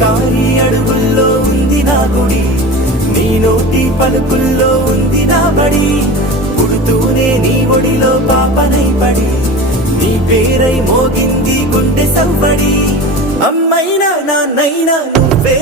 కారి అడుగుల్లో ఉంది నా గుడి, నీ నోటి పలుకుల్లో ఉంది నా బడి. పుడుతూనే నీ ఒడిలో పాపనై పడి, నీ పేరై మోగింది గుండె సవ్వడి. అమ్మైనా నాన్నైనా నువ్వే.